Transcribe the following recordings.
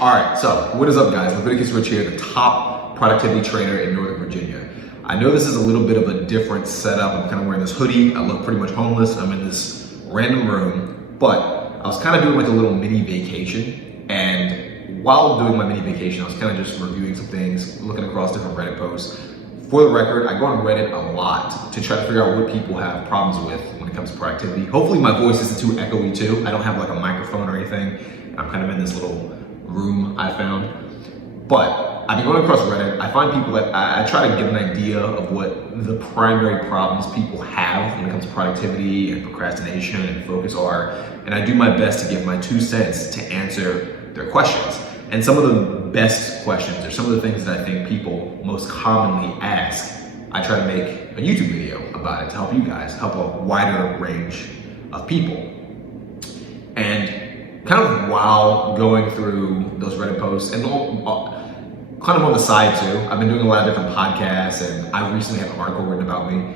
All right, so what is up, guys? Leviticus Rich here, the top productivity trainer in Northern Virginia. I know this is a little bit of a different setup. I'm kind of wearing this hoodie. I look pretty much homeless. I'm in this random room, but I was kind of doing like a little mini vacation. And while doing my mini vacation, I was kind of just reviewing some things, looking across different Reddit posts. For the record, I go on Reddit a lot to try to figure out what people have problems with when it comes to productivity. Hopefully my voice isn't too echoey too. I don't have like a microphone or anything. I'm kind of in this little room I found. But I've been going across Reddit. I find people that I try to get an idea of what the primary problems people have when it comes to productivity and procrastination and focus are. And I do my best to give my 2 cents to answer their questions. And some of the best questions, or some of the things that I think people most commonly ask, I try to make a YouTube video about it to help you guys, help a wider range of people. And kind of while going through those Reddit posts, and kind of on the side too, I've been doing a lot of different podcasts, and I recently had an article written about me.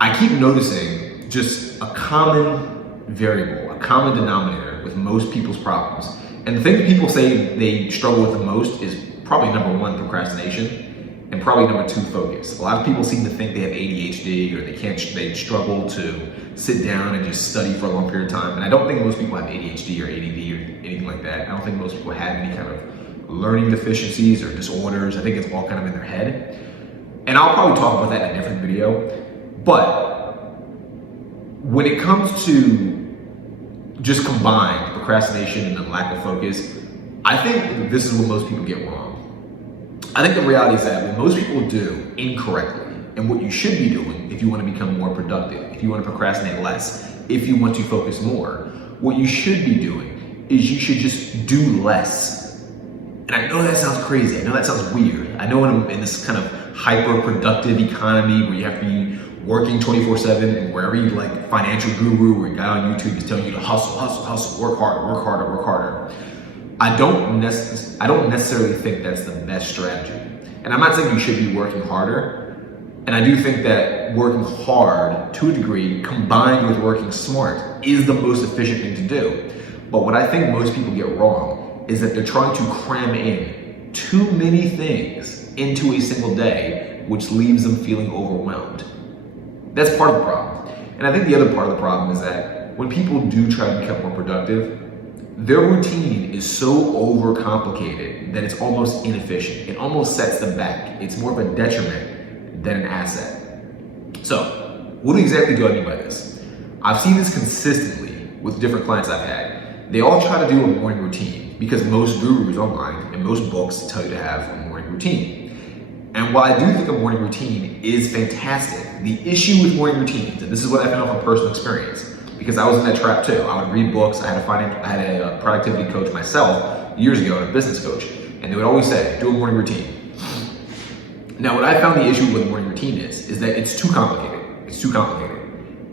I keep noticing just a common variable, a common denominator with most people's problems. And the thing that people say they struggle with the most is probably number 1, procrastination, and probably number 2, focus. A lot of people seem to think they have ADHD, or they struggle to sit down and just study for a long period of time. And I don't think most people have ADHD or ADD or anything like that. I don't think most people have any kind of learning deficiencies or disorders. I think it's all kind of in their head. And I'll probably talk about that in a different video. But when it comes to just combined procrastination and the lack of focus, I think this is what most people get wrong. I think the reality is that what most people do incorrectly, and what you should be doing if you want to become more productive, if you want to procrastinate less, if you want to focus more, what you should be doing is you should just do less. And I know that sounds crazy. I know that sounds weird. I know in this kind of hyper-productive economy where you have to be working 24/7, and wherever you like financial guru or a guy on YouTube is telling you to hustle, work harder. I don't necessarily think that's the best strategy. And I'm not saying you should be working harder. And I do think that working hard to a degree combined with working smart is the most efficient thing to do. But what I think most people get wrong is that they're trying to cram in too many things into a single day, which leaves them feeling overwhelmed. That's part of the problem. And I think the other part of the problem is that when people do try to become more productive, their routine is so overcomplicated that it's almost inefficient. It almost sets them back. It's more of a detriment than an asset. So, what exactly do I mean by this? I've seen this consistently with different clients I've had. They all try to do a morning routine because most gurus online and most books tell you to have a morning routine. And while I do think a morning routine is fantastic, the issue with morning routines, and this is what I found from personal experience, because I was in that trap too. I would read books. I had a productivity coach myself years ago, and a business coach, and they would always say, do a morning routine. Now, what I found the issue with a morning routine is that it's too complicated. It's too complicated.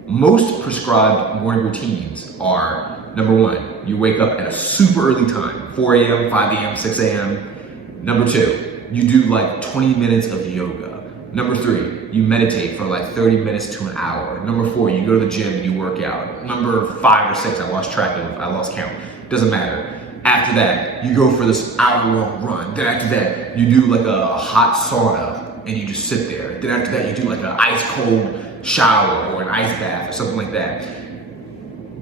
Most prescribed morning routines are, number 1, you wake up at a super early time, 4 a.m., 5 a.m., 6 a.m. Number 2, you do like 20 minutes of yoga. Number 3, you meditate for like 30 minutes to an hour. Number 4, you go to the gym and you work out. Number 5 or 6, I lost count. Doesn't matter. After that, you go for this hour-long run. Then after that, you do like a hot sauna and you just sit there. Then after that, you do like an ice-cold shower or an ice bath or something like that.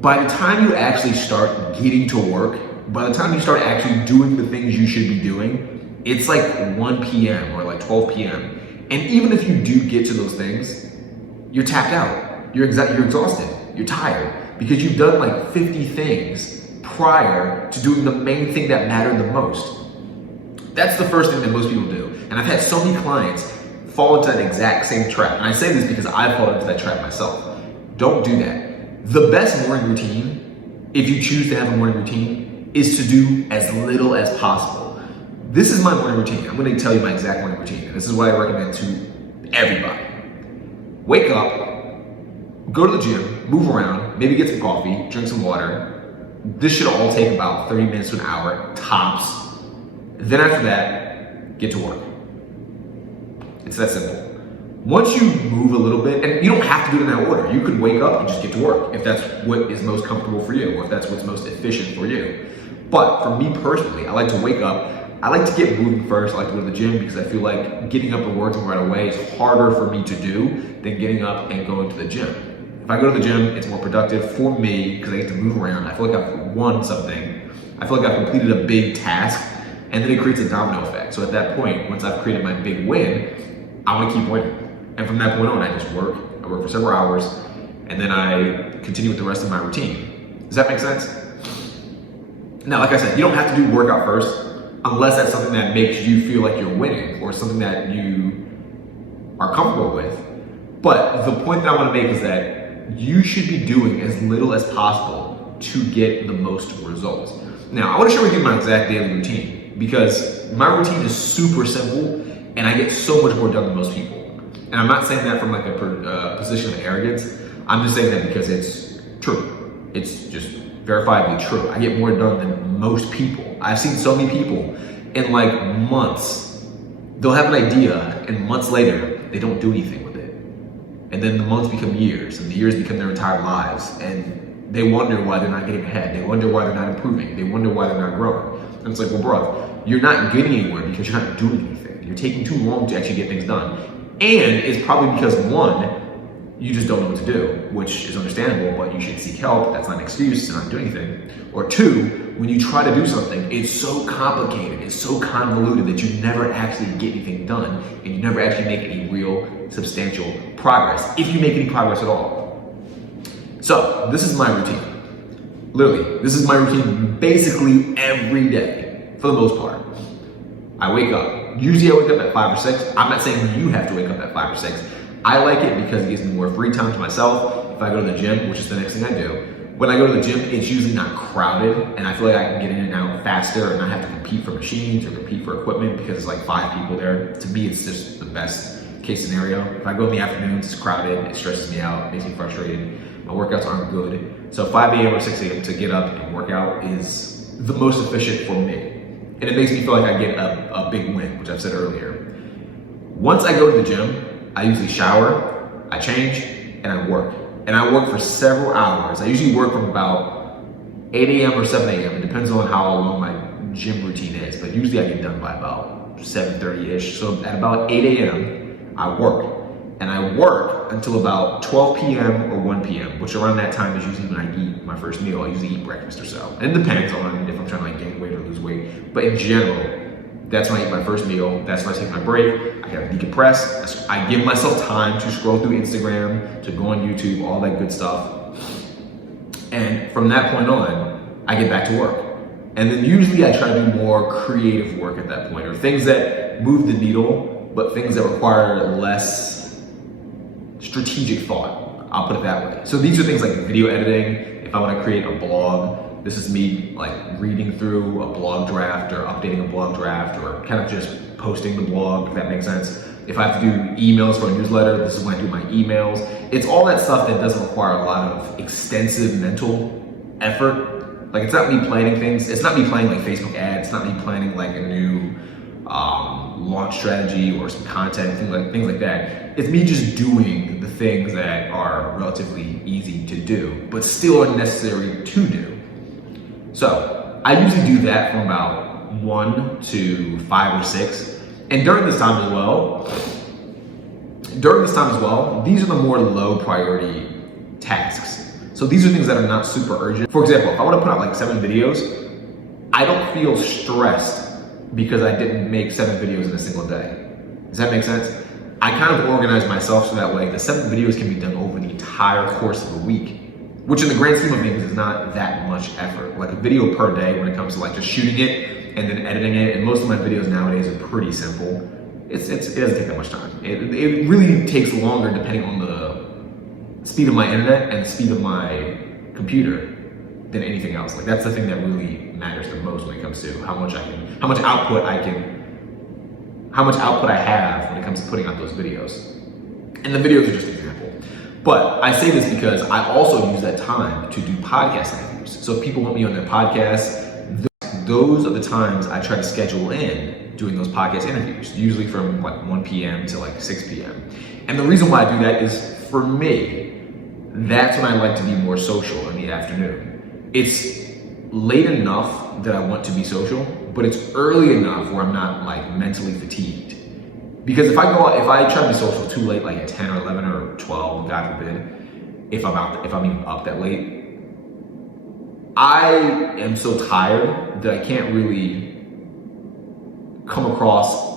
By the time you actually start getting to work, by the time you start actually doing the things you should be doing, it's like 1 p.m. or like 12 p.m. And even if you do get to those things, you're tapped out. You're exhausted. You're tired because you've done like 50 things prior to doing the main thing that mattered the most. That's the first thing that most people do. And I've had so many clients fall into that exact same trap. And I say this because I've fallen into that trap myself. Don't do that. The best morning routine, if you choose to have a morning routine, is to do as little as possible. This is my morning routine. I'm going to tell you my exact morning routine. And this is what I recommend to everybody. Wake up, go to the gym, move around, maybe get some coffee, drink some water. This should all take about 30 minutes to an hour, tops. Then after that, get to work. It's that simple. Once you move a little bit, and you don't have to do it in that order. You could wake up and just get to work if that's what is most comfortable for you, or if that's what's most efficient for you. But for me personally, I like to wake up, I like to get moving first. I like to go to the gym because I feel like getting up and working right away is harder for me to do than getting up and going to the gym. If I go to the gym, it's more productive for me because I get to move around. I feel like I've won something. I feel like I've completed a big task, and then it creates a domino effect. So at that point, once I've created my big win, I want to keep winning. And from that point on, I just work. I work for several hours, and then I continue with the rest of my routine. Does that make sense? Now, like I said, you don't have to do workout first unless that's something that makes you feel like you're winning or something that you are comfortable with. But the point that I want to make is that you should be doing as little as possible to get the most results. Now, I want to share with you my exact daily routine because my routine is super simple and I get so much more done than most people. And I'm not saying that from like a position of arrogance. I'm just saying that because it's true. It's just verifiably true. I get more done than most people. I've seen so many people in like months. They'll have an idea and months later, they don't do anything with it. And then the months become years and the years become their entire lives. And they wonder why they're not getting ahead. They wonder why they're not improving. They wonder why they're not growing. And it's like, well, bro, you're not getting anywhere because you're not doing anything. You're taking too long to actually get things done. And it's probably because one, you just don't know what to do, which is understandable, but you should seek help. That's not an excuse to not do anything. Or two, when you try to do something, it's so complicated, it's so convoluted that you never actually get anything done and you never actually make any real substantial progress, if you make any progress at all. So this is my routine. Literally, this is my routine basically every day, for the most part. I wake up. Usually I wake up at 5 or 6. I'm not saying you have to wake up at 5 or 6. I like it because it gives me more free time to myself. If I go to the gym, which is the next thing I do, when I go to the gym, it's usually not crowded and I feel like I can get in and out faster and not have to compete for machines or compete for equipment because it's like 5 people there. To me, it's just the best case scenario. If I go in the afternoons, it's crowded, it stresses me out, it makes me frustrated. My workouts aren't good. So 5 a.m. or 6 a.m. to get up and work out is the most efficient for me. And it makes me feel like I get a big win, which I've said earlier. Once I go to the gym, I usually shower, I change, and I work. And I work for several hours. I usually work from about 8 a.m. or 7 a.m. It depends on how long my gym routine is, but usually I get done by about 7:30-ish. So at about 8 a.m., I work. And I work until about 12 p.m. or 1 p.m., which around that time is usually when I eat my first meal. I usually eat breakfast or so. And it depends on if I'm trying to like gain weight or lose weight. But in general, that's when I eat my first meal. That's when I take my break. I gotta decompress. I give myself time to scroll through Instagram, to go on YouTube, all that good stuff. And from that point on, I get back to work. And then usually I try to do more creative work at that point, or things that move the needle, but things that require less strategic thought. I'll put it that way. So these are things like video editing. If I want to create a blog, this is me like reading through a blog draft or updating a blog draft or kind of just posting the blog, if that makes sense. If I have to do emails for a newsletter, this is when I do my emails. It's all that stuff that doesn't require a lot of extensive mental effort. Like it's not me planning things. It's not me planning like Facebook ads. It's not me planning like a new launch strategy or some content, things like that. It's me just doing the things that are relatively easy to do, but still are necessary to do. So I usually do that from about 1 to 5 or 6. And during this time as well, these are the more low priority tasks. So these are things that are not super urgent. For example, if I want to put out like 7 videos, I don't feel stressed because I didn't make 7 videos in a single day. Does that make sense? I kind of organize myself so that way the 7 videos can be done over the entire course of a week, which in the grand scheme of things is not that much effort. Like a video per day when it comes to like just shooting it and then editing it, and most of my videos nowadays are pretty simple. It doesn't take that much time. It really takes longer depending on the speed of my internet and the speed of my computer than anything else. Like that's the thing that really matters the most when it comes to how much output I have when it comes to putting out those videos. And the videos are just an example. But I say this because I also use that time to do podcast interviews. So if people want me on their podcast, those are the times I try to schedule in doing those podcast interviews, usually from like 1 p.m. to like 6 p.m. And the reason why I do that is, for me, that's when I like to be more social in the afternoon. It's late enough that I want to be social, but it's early enough where I'm not like mentally fatigued. Because if I try to be social too late, like at 10 or 11 or 12, God forbid, if I'm even up that late, I am so tired that I can't really come across,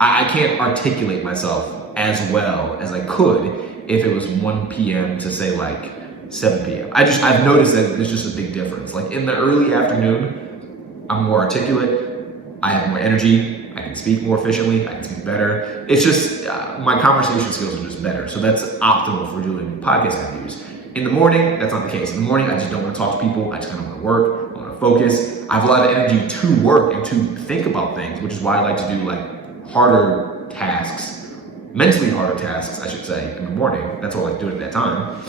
I can't articulate myself as well as I could if it was 1 p.m. to say like 7 p.m. I've noticed that there's just a big difference. Like in the early afternoon, I'm more articulate, I have more energy, I can speak more efficiently, I can speak better. It's just, my conversation skills are just better. So that's optimal for doing podcast interviews. In the morning, that's not the case. In the morning, I just don't want to talk to people. I just kind of want to work, I want to focus. I have a lot of energy to work and to think about things, which is why I like to do like harder tasks, mentally harder tasks, I should say, in the morning. That's what I like to do at that time.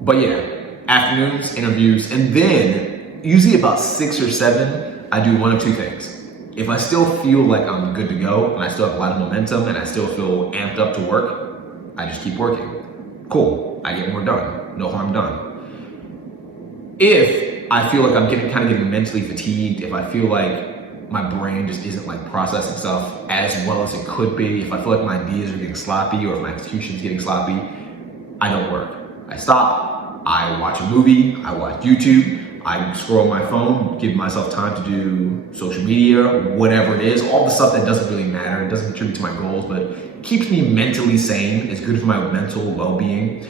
But yeah, afternoons, interviews, and then usually about 6 or 7, I do one of two things. If I still feel like I'm good to go and I still have a lot of momentum and I still feel amped up to work, I just keep working. Cool, I get more done, no harm done. If I feel like I'm getting mentally fatigued, if I feel like my brain just isn't like processing stuff as well as it could be, if I feel like my ideas are getting sloppy or if my execution is getting sloppy, I don't work. I stop, I watch a movie, I watch YouTube, I scroll my phone, give myself time to do social media, whatever it is, all the stuff that doesn't really matter, it doesn't contribute to my goals, but keeps me mentally sane, is good for my mental well-being.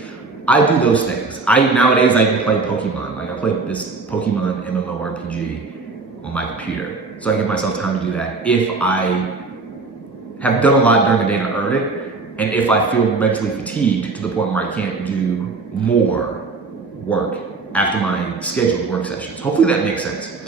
I do those things. Nowadays I can play Pokemon. Like I play this Pokemon MMORPG on my computer. So I give myself time to do that if I have done a lot during the day to earn it, and if I feel mentally fatigued to the point where I can't do more work after my scheduled work sessions. Hopefully that makes sense.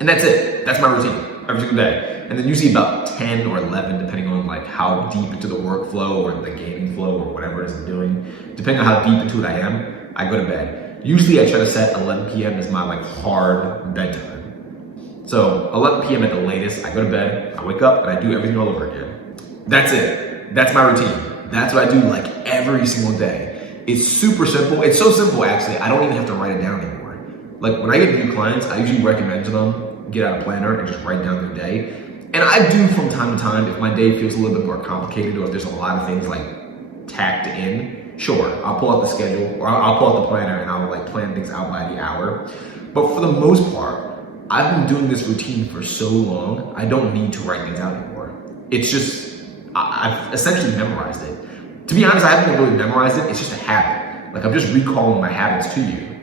And that's it. That's my routine every single day. And then usually about 10 or 11, depending on like how deep into the workflow or the gaming flow or whatever it is I'm doing, depending on how deep into it I am, I go to bed. Usually I try to set 11 p.m. as my like hard bedtime. So 11 p.m. at the latest, I go to bed, I wake up, and I do everything all over again. That's it. That's my routine. That's what I do like every single day. It's super simple. It's so simple, actually, I don't even have to write it down anymore. Like when I get new clients, I usually recommend to them, get out a planner and just write down their day. And I do from time to time, if my day feels a little bit more complicated or if there's a lot of things like tacked in, sure, I'll pull out the schedule or I'll pull out the planner and I'll like plan things out by the hour. But for the most part, I've been doing this routine for so long, I don't need to write things out anymore. It's just, I've essentially memorized it. To be honest, I haven't really memorized it, it's just a habit. Like I'm just recalling my habits to you.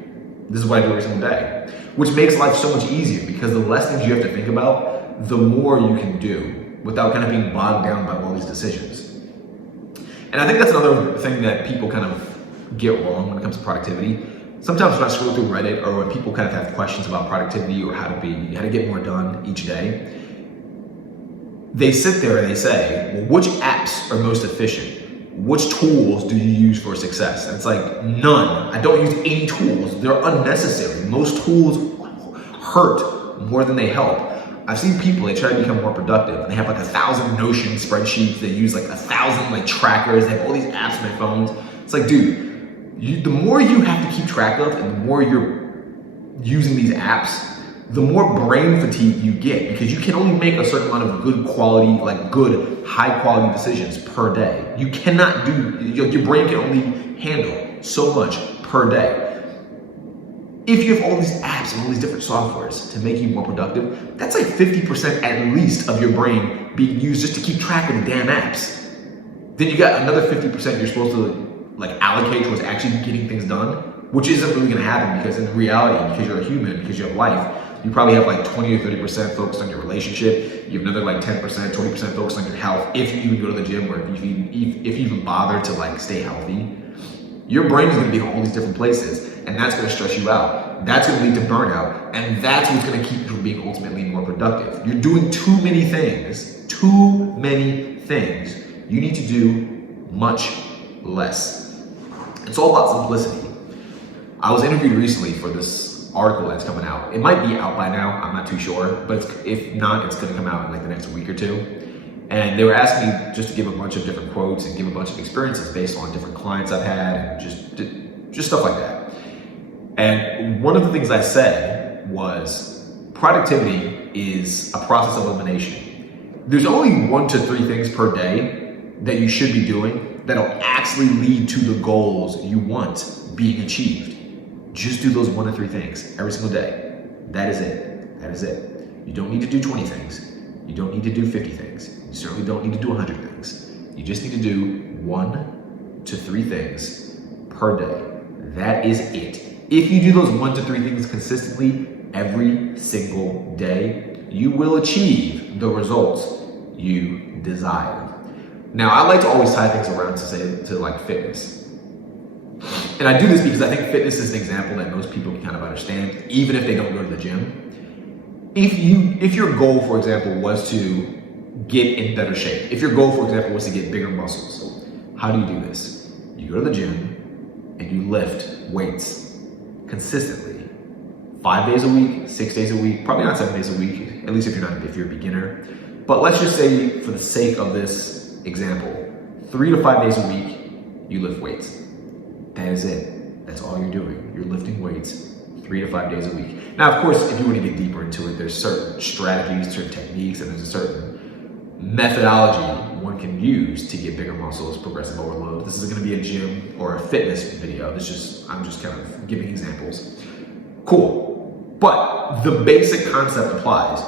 This is what I do every single day, which makes life so much easier because the less things you have to think about, the more you can do without kind of being bogged down by all these decisions. And I think that's another thing that people kind of get wrong when it comes to productivity. Sometimes when I scroll through Reddit or when people kind of have questions about productivity or how to get more done each day, they sit there and they say, well, which apps are most efficient? Which tools do you use for success? And it's like, none. I don't use any tools. They're unnecessary. Most tools hurt more than they help. I've seen people, they try to become more productive and they have like 1,000 Notion spreadsheets. They use like 1,000 like trackers. They have all these apps on their phones. It's like, dude, the more you have to keep track of and the more you're using these apps, the more brain fatigue you get because you can only make a certain amount of good quality, like good high quality decisions per day. You cannot your brain can only handle so much per day. If you have all these apps and all these different softwares to make you more productive, that's like 50% at least of your brain being used just to keep track of the damn apps. Then you got another 50% you're supposed to like allocate towards actually getting things done, which isn't really gonna happen because in reality, because you're a human, because you have life, you probably have like 20 or 30% focused on your relationship. You have another like 10%, 20% focused on your health. If you even go to the gym or if you even bother to like stay healthy, your brain is gonna be in all these different places and that's gonna stress you out. That's gonna lead to burnout and that's what's gonna keep you from being ultimately more productive. You're doing too many things. You need to do much less. It's all about simplicity. I was interviewed recently for this article that's coming out. It might be out by now, I'm not too sure, but if not, it's gonna come out in like the next week or two. And they were asking me just to give a bunch of different quotes and give a bunch of experiences based on different clients I've had and just stuff like that. And one of the things I said was productivity is a process of elimination. There's only 1 to 3 things per day that you should be doing that'll actually lead to the goals you want being achieved. Just do those 1 to 3 things every single day. That is it. That is it. You don't need to do 20 things. You don't need to do 50 things. You certainly don't need to do 100 things. You just need to do 1 to 3 things per day. That is it. If you do those 1 to 3 things consistently every single day, you will achieve the results you desire. Now, I like to always tie things around to like fitness. And I do this because I think fitness is an example that most people can kind of understand, even if they don't go to the gym. If your goal, for example, was to get in better shape, if your goal, for example, was to get bigger muscles, how do you do this? You go to the gym and you lift weights consistently, 5 days a week, 6 days a week, probably not 7 days a week, at least if you're a beginner. But let's just say, for the sake of this example, 3 to 5 days a week, you lift weights. That is it. That's all you're doing. You're lifting weights 3 to 5 days a week. Now, of course, if you want to get deeper into it, there's certain strategies, certain techniques, and there's a certain methodology one can use to get bigger muscles, progressive overload. This is going to be a gym or a fitness video. I'm just kind of giving examples. Cool. But the basic concept applies.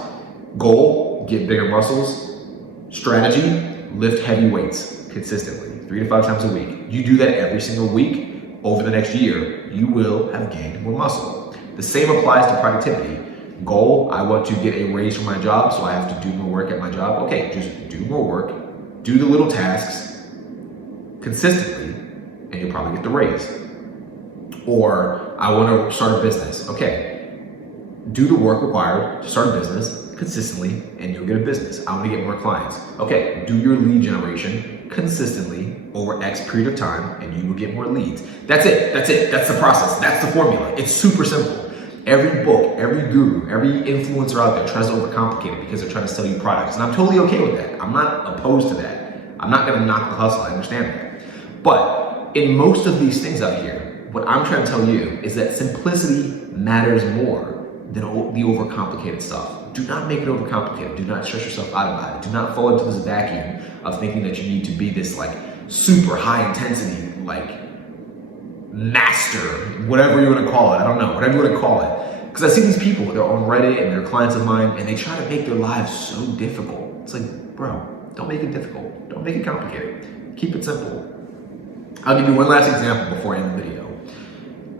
Goal, get bigger muscles. Strategy, lift heavy weights consistently, 3 to 5 times a week. You do that every single week. Over the next year, you will have gained more muscle. The same applies to productivity. Goal, I want to get a raise from my job, so I have to do more work at my job. Okay, just do more work, do the little tasks consistently, and you'll probably get the raise. Or I want to start a business. Okay, do the work required to start a business consistently, and you'll get a business. I want to get more clients. Okay, do your lead generation consistently over X period of time, and you will get more leads. That's it. That's it. That's the process. That's the formula. It's super simple. Every book, every guru, every influencer out there tries to overcomplicate it because they're trying to sell you products. And I'm totally okay with that. I'm not opposed to that. I'm not going to knock the hustle. I understand that. But in most of these things out here, what I'm trying to tell you is that simplicity matters more than the overcomplicated stuff. Do not make it overcomplicated. Do not stress yourself out about it. Do not fall into this vacuum of thinking that you need to be this like super high intensity, like master, whatever you want to call it. I don't know, whatever you want to call it. Because I see these people, they're on Reddit and they're clients of mine, and they try to make their lives so difficult. It's like, bro, don't make it difficult. Don't make it complicated. Keep it simple. I'll give you one last example before I end the video.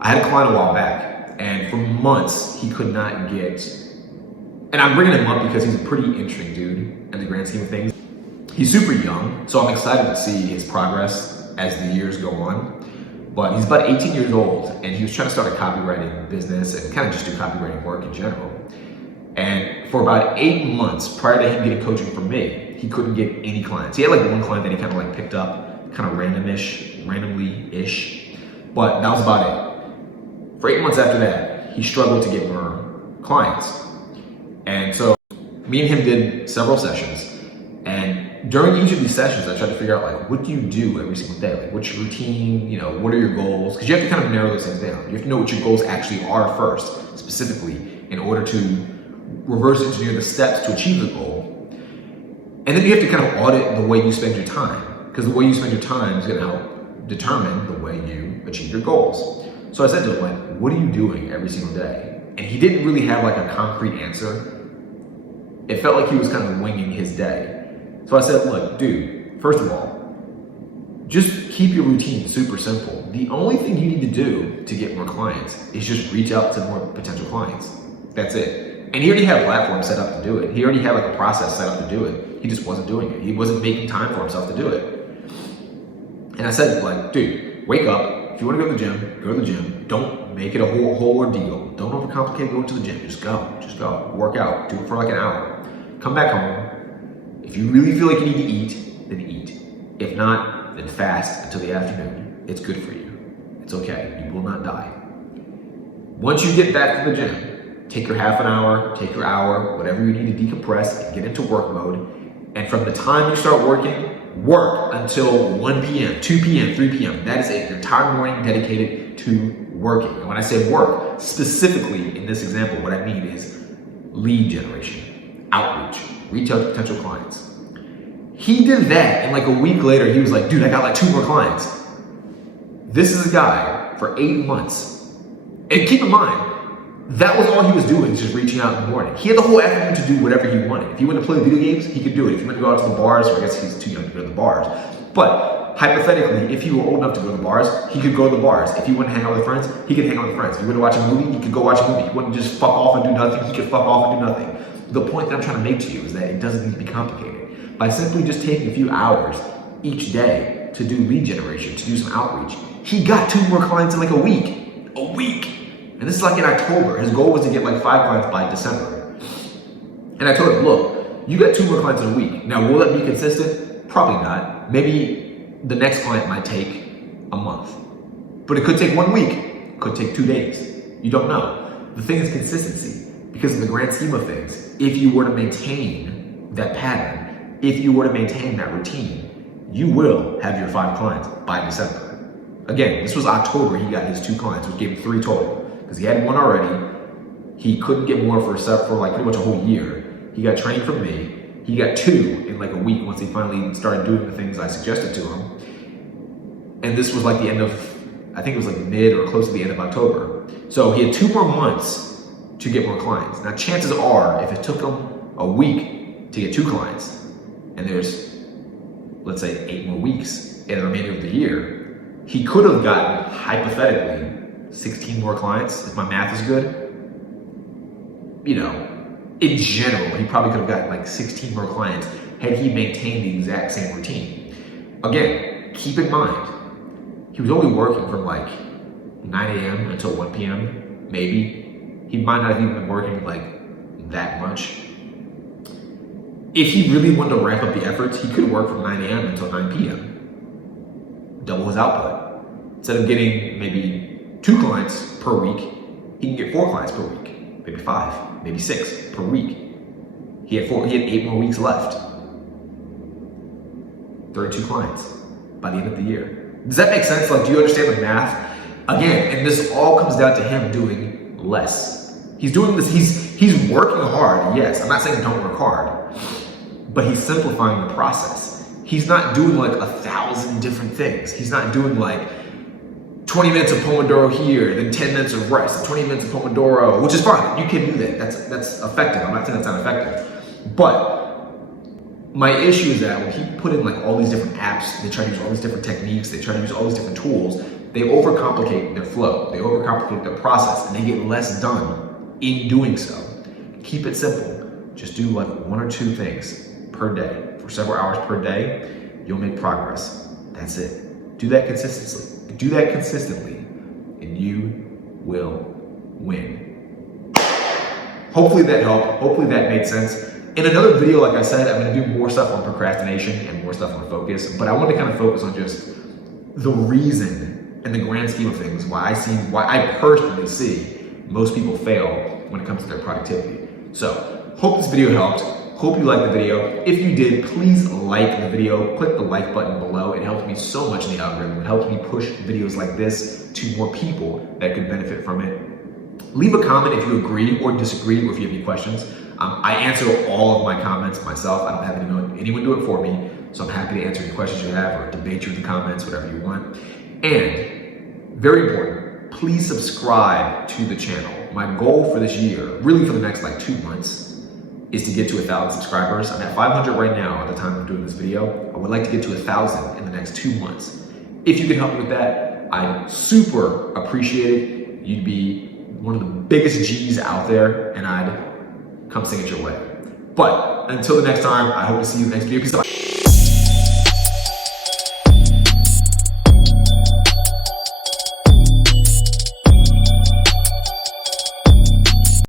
I had a client a while back, and for months, he could not get, and I'm bringing him up because he's a pretty interesting dude in the grand scheme of things. He's super young, so I'm excited to see his progress as the years go on. But he's about 18 years old, and he was trying to start a copywriting business and kind of just do copywriting work in general. And for about 8 months prior to him getting coaching from me, he couldn't get any clients. He had like one client that he kind of like picked up, kind of randomly-ish, but that was about it. For 8 months after that, he struggled to get more clients. And so me and him did several sessions, and during each of these sessions, I tried to figure out like, what do you do every single day? Like, what's your routine? You know, what are your goals? Because you have to kind of narrow those things down. You have to know what your goals actually are first, specifically, in order to reverse engineer the steps to achieve the goal. And then you have to kind of audit the way you spend your time, because the way you spend your time is going to help determine the way you achieve your goals. So I said to him, like, what are you doing every single day? And he didn't really have like a concrete answer. It felt like he was kind of winging his day. So I said, look, dude, first of all, just keep your routine super simple. The only thing you need to do to get more clients is just reach out to more potential clients. That's it. And he already had a platform set up to do it. He already had like a process set up to do it. He just wasn't doing it. He wasn't making time for himself to do it. And I said, like, dude, wake up. If you want to go to the gym, go to the gym. Don't make it a whole ordeal. Don't overcomplicate going to the gym. Just go. Work out. Do it for like an hour. Come back home. If you really feel like you need to eat, then eat. If not, then fast until the afternoon. It's good for you. It's okay. You will not die. Once you get back to the gym, take your half an hour, take your hour, whatever you need to decompress and get into work mode. And from the time you start working, work until 1 p.m., 2 p.m., 3 p.m. That is it. Your entire morning dedicated to working. And when I say work, specifically in this example, what I mean is lead generation, outreach, reach out to potential clients. He did that, and like a week later, he was like, dude, I got like 2 more clients. This is a guy for 8 months. And keep in mind, that was all he was doing, just reaching out in the morning. He had the whole afternoon to do whatever he wanted. If he wanted to play video games, he could do it. If he wanted to go out to the bars, or I guess he's too young to go to the bars. But hypothetically, if he were old enough to go to the bars, he could go to the bars. If he wanted to hang out with friends, he could hang out with friends. If he wanted to watch a movie, he could go watch a movie. If he wanted to just fuck off and do nothing, he could fuck off and do nothing. The point that I'm trying to make to you is that it doesn't need to be complicated. By simply just taking a few hours each day to do lead generation, to do some outreach, he got 2 more clients in like a week. A week! And this is like in October. His goal was to get like 5 clients by December. And I told him, look, you got 2 more clients in a week. Now, will that be consistent? Probably not. Maybe the next client might take a month. But it could take 1 week. It could take 2 days. You don't know. The thing is consistency. Because in the grand scheme of things, if you were to maintain that pattern, if you were to maintain that routine, you will have your 5 clients by December. Again, this was October, he got his 2 clients, which gave him 3 total. Because he had 1 already, he couldn't get more for like pretty much a whole year. He got trained from me, he got 2 in like a week once he finally started doing the things I suggested to him. And this was like the end of, I think it was like mid or close to the end of October. So he had 2 more months to get more clients. Now chances are, if it took him a week to get 2 clients, and there's, let's say 8 more weeks in the remainder of the year, he could have gotten, hypothetically, 16 more clients, if my math is good. You know, in general, he probably could have gotten like 16 more clients had he maintained the exact same routine. Again, keep in mind, he was only working from like 9 a.m. until 1 p.m., maybe. He might not have even been working like that much. If he really wanted to ramp up the efforts, he could work from 9 a.m. until 9 p.m. Double his output. Instead of getting maybe 2 clients per week, he can get 4 clients per week, maybe 5, maybe 6 per week. He had 8 more weeks left. 32 clients by the end of the year. Does that make sense? Like, do you understand the math? Again, and this all comes down to him doing less. He's doing this, he's working hard, yes. I'm not saying don't work hard, but he's simplifying the process. He's not doing like 1,000 different things. He's not doing like 20 minutes of Pomodoro here, then 10 minutes of rest, 20 minutes of Pomodoro, which is fine. You can do that. That's effective. I'm not saying that's not effective. But my issue is that when he put in like all these different apps, they try to use all these different techniques, they try to use all these different tools, they overcomplicate their flow, they overcomplicate their process, and they get less done in doing so. Keep it simple. Just do like 1 or 2 things per day. For several hours per day, you'll make progress. That's it. Do that consistently. Do that consistently, and you will win. Hopefully that helped. Hopefully that made sense. In another video, like I said, I'm going to do more stuff on procrastination and more stuff on focus, but I want to kind of focus on just the reason in the grand scheme of things why I personally see most people fail when it comes to their productivity. So, hope this video helped. Hope you liked the video. If you did, please like the video. Click the like button below. It helps me so much in the algorithm. It helps me push videos like this to more people that could benefit from it. Leave a comment if you agree or disagree, or if you have any questions. I answer all of my comments myself. I don't have anyone do it for me. So I'm happy to answer any questions you have or debate you in the comments, whatever you want. And very important, please subscribe to the channel. My goal for this year, really for the next like 2 months, is to get to 1,000 subscribers. I'm at 500 right now at the time of doing this video. I would like to get to 1,000 in the next 2 months. If you can help me with that, I'd super appreciate it. You'd be one of the biggest G's out there, and I'd come sing it your way. But until the next time, I hope to see you in the next video. Peace out.